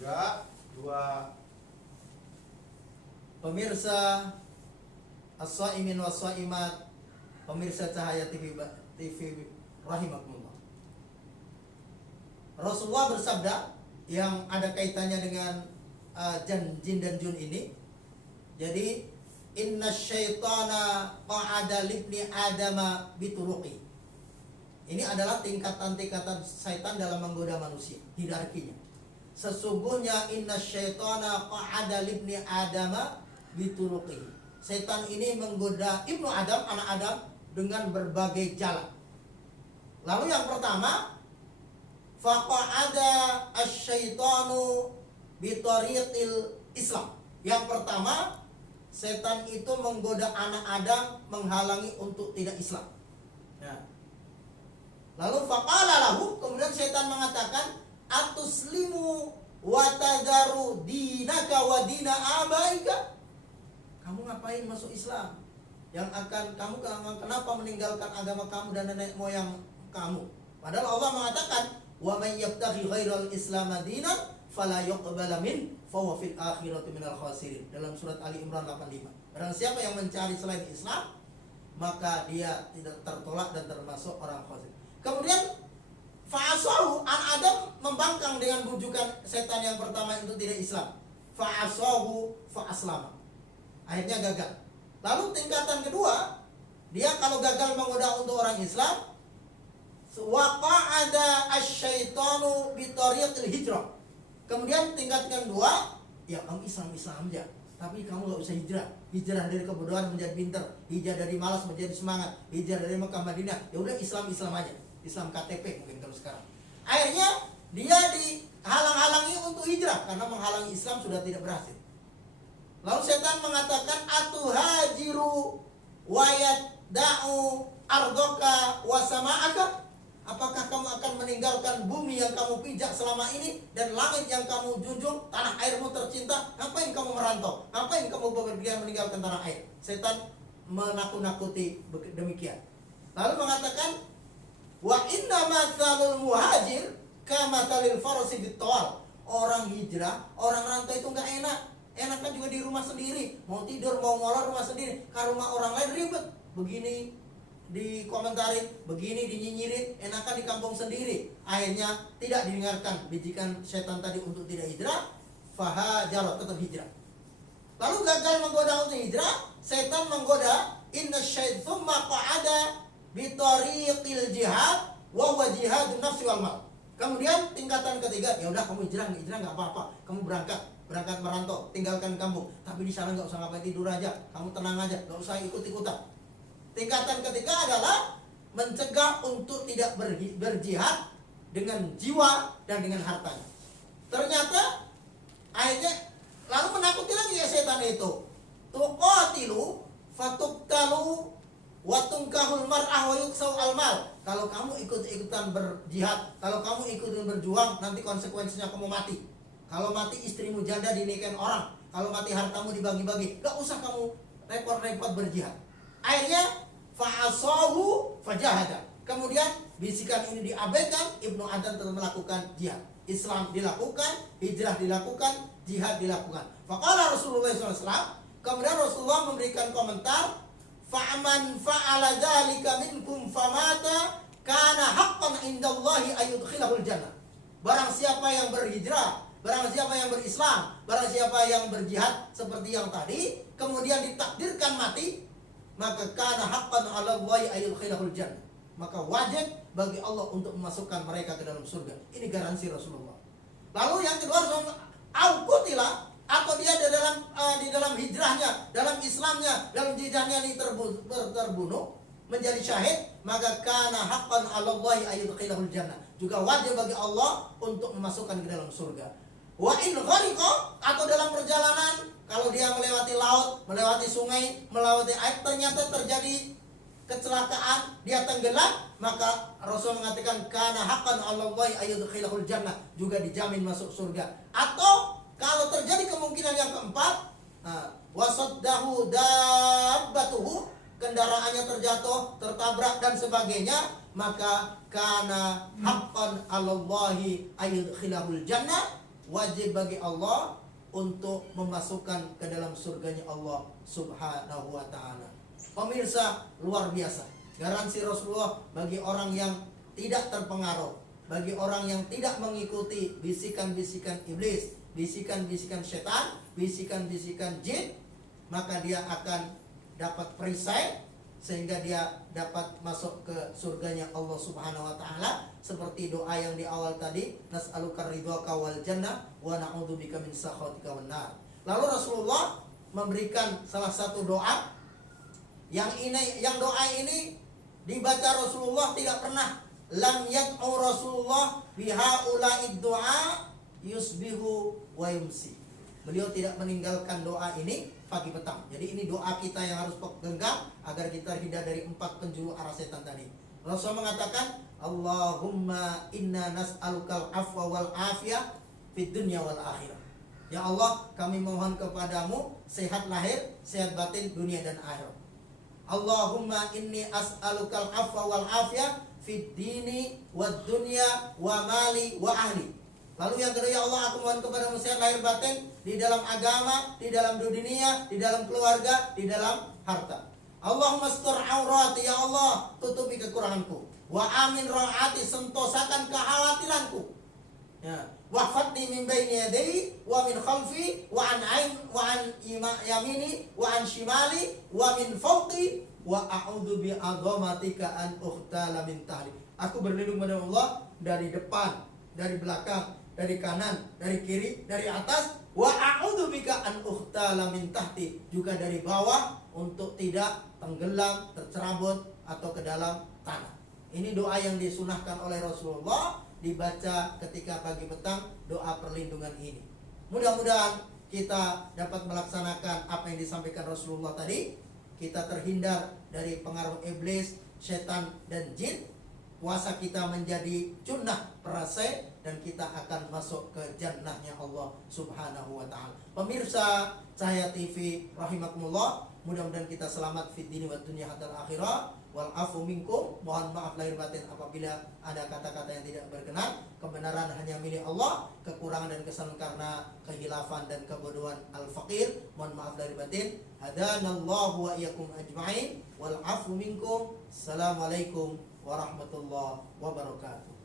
3, 2. Pemirsa As-Shaimin was-Shaimat, pemirsa Cahaya TV rahimakumullah. Rasulullah bersabda yang ada kaitannya dengan jin dan jun ini. Jadi inna syaitana qa'ada libni adama bituruqi. Ini adalah tingkatan-tingkatan syaitan dalam menggoda manusia, hierarkinya. Sesungguhnya inna syaitana qa'ada libni adama bituruqi. Setan ini menggoda Ibnu Adam, anak Adam, dengan berbagai jalan. Lalu yang pertama, faqa'ada asyaitanu bitariqil Islam. Yang pertama, setan itu menggoda anak Adam, menghalangi untuk tidak Islam. Nah. Lalu faqala lahu, kemudian setan mengatakan, atuslimu wa tadaru dinaka wa dina abaika. Kamu ngapain masuk Islam? Yang akan kamu kenapa meninggalkan agama kamu dan nenek moyang kamu? Padahal Allah mengatakan, wa may yabtaghi ghairal islam dinan fala yuqbala min fa huwa fil akhirati minal khasirin. Dalam surat Ali Imran 85. Barang siapa yang mencari selain Islam, maka dia tidak tertolak dan termasuk orang khasir. Kemudian fa'asahu, anak Adam membangkang dengan bujukan setan yang pertama itu tidak Islam. Fa'asahu fa'aslama. Akhirnya gagal. Lalu tingkatan kedua, dia kalau gagal menggoda untuk orang Islam, waqa'ada asyaitanu bitariqil hijrah. Kemudian tingkatan kedua, ya kamu Islam aja, tapi kamu gak usah hijrah. Hijrah dari kebodohan menjadi pintar, hijrah dari malas menjadi semangat, hijrah dari Mekah Madinah. Ya udah Islam aja. Islam KTP mungkin kalau sekarang. Akhirnya dia dihalang-halangi untuk hijrah karena menghalangi Islam sudah tidak berhasil. Lalu setan mengatakan, atuhajiru wayada'u ardoka wasama'aka. Apakah kamu akan meninggalkan bumi yang kamu pijak selama ini dan langit yang kamu junjung, tanah airmu tercinta? Ngapain kamu merantau? Ngapain kamu bepergian meninggalkan tanah air? Setan menakut-nakuti demikian. Lalu mengatakan, wa inna mathalul muhajir kamathalil farasi bitawal. Orang hijrah, orang rantau itu enggak enak. Enakan juga di rumah sendiri, mau tidur, mau molor rumah sendiri. Kalau rumah orang lain ribet, begini dikomentarin, begini dinyinyirin. Enakan di kampung sendiri. Akhirnya tidak didengarkan bijikan setan tadi untuk tidak hijrah. Fahajarah, tetap hijrah. Lalu gagal menggoda untuk hijrah, setan menggoda, inna syaithumma qa'ada bitariqil jihad wa huwa jihadun nafsi wal mal. Kemudian tingkatan ketiga, ya udah kamu hijrah nggak apa-apa, kamu berangkat merantau, tinggalkan kampung, tapi di sana nggak usah ngapain, tidur aja, kamu tenang aja, nggak usah ikut-ikutan. Tingkatan ketiga adalah mencegah untuk tidak berjihad dengan jiwa dan dengan hartanya. Ternyata akhirnya lalu menakuti lagi ya setan itu. Tuqatilu fatuktalu wa tunkahul mar'ah wa yuksau al-mal. Kalau kamu ikut-ikutan berjihad, kalau kamu ikutin berjuang, nanti konsekuensinya kamu mati. Kalau mati istrimu janda dinikahin orang, kalau mati hartamu dibagi-bagi. Gak usah kamu repot-repot berjihad. Akhirnya fa'asahu fajahada. Kemudian bisikan ini diabaikan, Ibnu Adam tetap melakukan jihad. Islam dilakukan, hijrah dilakukan, jihad dilakukan. Faqala Rasulullah SAW. Kemudian Rasulullah memberikan komentar, fa'man fa'ala dzalika minkum famata kana haqqan indallahi ayudkhilahul jannah. Barang siapa yang berhijrah, barang siapa yang berislam, barang siapa yang berjihad seperti yang tadi, kemudian ditakdirkan mati, maka kana haqqan 'alallahi ayudkhilahul jannah. Maka wajib bagi Allah untuk memasukkan mereka ke dalam surga. Ini garansi Rasulullah. Lalu yang kedua, al-qutila, atau dia di dalam hijrahnya, dalam Islamnya, dalam jihadnya ini terbunuh menjadi syahid, maka kana haqqan 'alallahi ayudkhilahul jannah. Juga wajib bagi Allah untuk memasukkan ke dalam surga. Wa in ghariqa, atau dalam perjalanan, kalau dia melewati laut, melewati sungai, melewati air, ternyata terjadi kecelakaan, dia tenggelam, maka Rasul mengatakan kana haqqan 'alallahi ayudkhilahul jannah, juga dijamin masuk surga. Atau kalau terjadi kemungkinan yang keempat, wasaddahu dabbatuhu, kendaraannya terjatuh, tertabrak dan sebagainya, maka kana haqqan 'alallahi ayudkhilahul jannah wajib bagi Allah untuk memasukkan ke dalam surganya Allah Subhanahu wa ta'ala. Pemirsa, luar biasa garansi Rasulullah bagi orang yang tidak terpengaruh, bagi orang yang tidak mengikuti bisikan-bisikan iblis, bisikan-bisikan setan, bisikan-bisikan jin, maka dia akan dapat perisai sehingga dia dapat masuk ke surganya Allah Subhanahu wa ta'ala, seperti doa yang di awal tadi, nas'aluka ridhaka wal jannah wa na'udzubika min sakhatika wan nar. Lalu Rasulullah memberikan salah satu doa yang doa ini dibaca Rasulullah tidak pernah, lam yad'u Rasulullah bihaula'id du'a yusbihu wa yumsi. Beliau tidak meninggalkan doa ini pagi petang. Jadi ini doa kita yang harus genggam agar kita terhindar dari 4 penjuru arah setan tadi. Rasulullah mengatakan, Allahumma inna nas'alukal afwa wal afiyah fid dunya wal akhirah. Ya Allah, kami mohon kepadamu sehat lahir, sehat batin, dunia dan akhirat. Allahumma inni as'alukal afwa wal afiyah fid dini wad dunya wa mali wa ahli. Lalu yang kedua, ya Allah, aku mohon kepadamu sehat lahir batin di dalam agama, di dalam dunia, di dalam keluarga, di dalam harta. Allahumma astur aurati, ya Allah, tutupi kekuranganku. Wa amin ra'ati, sentosakan kekhawatiranku. Ya. Wahfadni min baini yadayhi wa min khalfi wa an yamini wa an shimali wa min fawqi wa a'udzu bi 'azamatika an ukhtala min tahti. Aku berlindung pada Allah dari depan, dari belakang, dari kanan, dari kiri, dari atas. Wa a'udzu bika an ukhtala min tahti, juga dari bawah untuk tidak tenggelam, tercerabut atau ke dalam tanah. Ini doa yang disunahkan oleh Rasulullah, dibaca ketika pagi petang, doa perlindungan ini. Mudah-mudahan kita dapat melaksanakan apa yang disampaikan Rasulullah tadi. Kita terhindar dari pengaruh iblis, setan dan jin. Puasa kita menjadi junnah perisai dan kita akan masuk ke jannahnya Allah Subhanahu wa ta'ala. Pemirsa Cahaya TV rahimakumullah, mudah-mudahan kita selamat fid dini wad dunya hatta akhirah. Wal afu minkum, mohon maaf lahir batin apabila ada kata-kata yang tidak berkenan. Kebenaran hanya milik Allah, kekurangan dan kesalahan karena kehilafan dan kebodohan al-faqir, mohon maaf lahir batin. Hadanallahu wa iyyakum ajma'in. Wal afu minkum. Assalamualaikum warahmatullahi wabarakatuh.